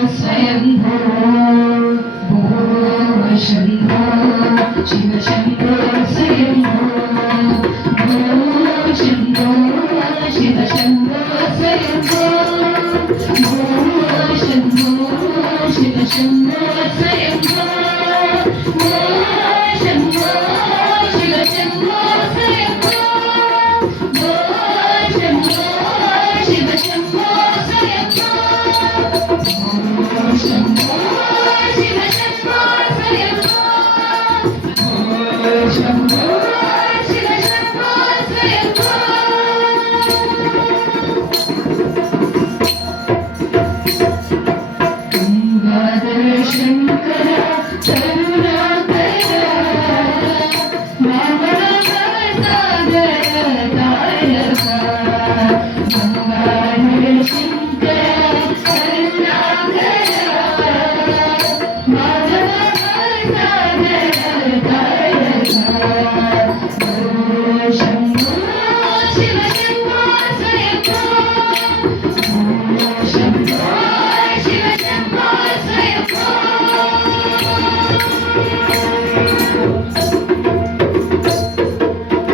स्वयंभो भूर्भुवः शम्भो शिव शम्भो स्वयंभो भूर्भुवः शम्भो शिव शम्भो स्वयंभो भूर्भुवः शम्भो शिव शम्भो स्वयंभो भूर्भुवः शम्भो शिव शम्भो स्वयंभो भूर्भुवः शम्भो शिव शम्भो स्वयंभो शम्भो शिव शम्भो स्वयंभो शम्भो शिव शम्भो स्वयंभो गंगाधर शंकर करुणाकर महाभवसागर तारक गंगाधर शंकर करुणाकर महाभवसागर तारक शंभो शिव शंभो स्वयंभो शंभो शिव शंभो स्वयंभो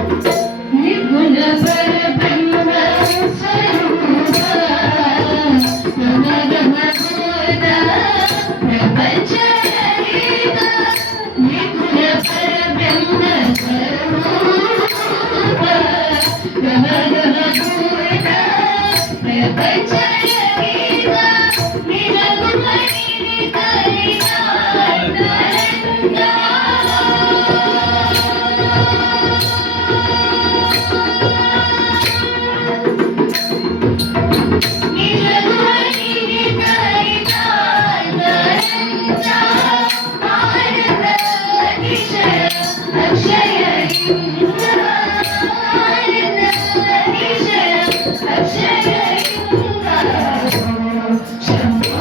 निर्गुण परब्रह्म स्वरूप नम नम बोधा प्रपंच रहित निर्गुण परब्रह्म स्वरूप नम नम बोधा प्रपंच रहित निर्गुण शंभो